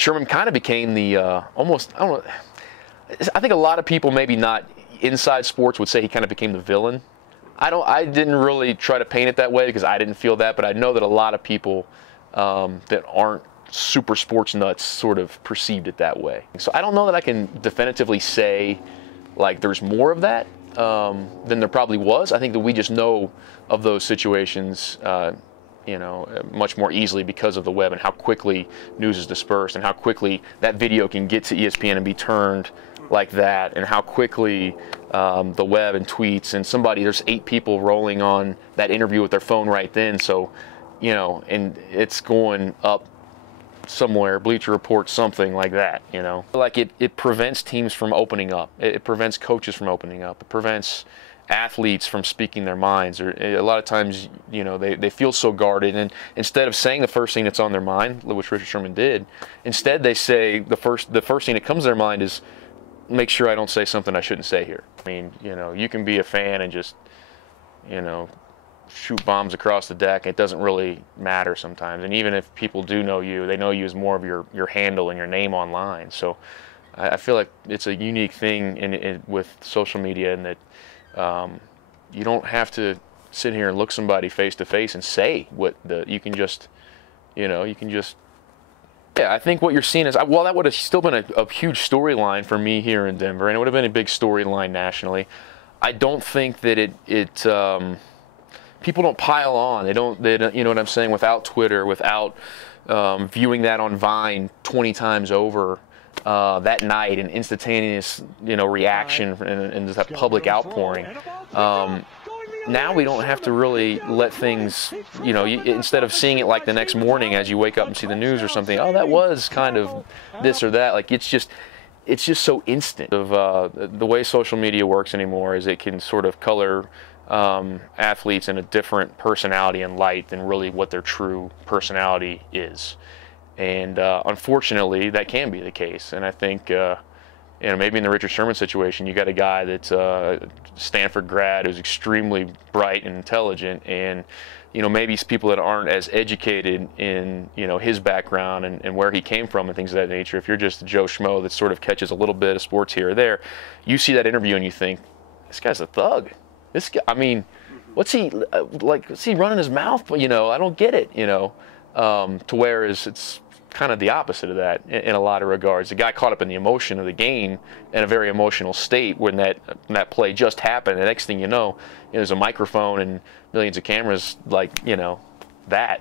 Sherman kind of became the almost, I don't know, I think a lot of people, maybe not inside sports, would say he kind of became the villain. I didn't really try to paint it that way because I didn't feel that, but I know that a lot of people that aren't super sports nuts sort of perceived it that way. So I don't know that I can definitively say like there's more of that than there probably was. I think that we just know of those situations much more easily because of the web and how quickly news is dispersed and how quickly that video can get to ESPN and be turned like that, and how quickly the web and tweets and there's 8 people rolling on that interview with their phone right then. So, and it's going up somewhere, Bleacher Report, something like that, Like it prevents teams from opening up. It prevents coaches from opening up. It prevents athletes from speaking their minds. Or a lot of times, they feel so guarded, and instead of saying the first thing that's on their mind, which Richard Sherman did, instead they say the first thing that comes to their mind is, make sure I don't say something I shouldn't say here. I mean, you can be a fan and just, shoot bombs across the deck. It doesn't really matter sometimes. And even if people do know you, they know you as more of your handle and your name online. So I feel like it's a unique thing with social media, in that you don't have to sit here and look somebody face to face and say you can just. Yeah, I think what you're seeing is, that would have still been a huge storyline for me here in Denver, and it would have been a big storyline nationally. I don't think that people don't pile on. They don't, you know what I'm saying, without Twitter, without viewing that on Vine 20 times over that night, and instantaneous, reaction and that public outpouring. Now we don't have to really let things, instead of seeing it like the next morning as you wake up and see the news or something, oh, that was kind of this or that. Like it's just so instant. The way social media works anymore is it can sort of color athletes in a different personality and light than really what their true personality is. And unfortunately, that can be the case. And I think, maybe in the Richard Sherman situation, you got a guy that's a Stanford grad who's extremely bright and intelligent, and maybe people that aren't as educated in his background and where he came from and things of that nature. If you're just a Joe Schmo that sort of catches a little bit of sports here or there, you see that interview and you think, this guy's a thug. This guy, I mean, what's he running his mouth? I don't get it. To whereas it's kind of the opposite of that in a lot of regards. The guy caught up in the emotion of the game in a very emotional state when that play just happened. The next thing you know, there's a microphone and millions of cameras, that.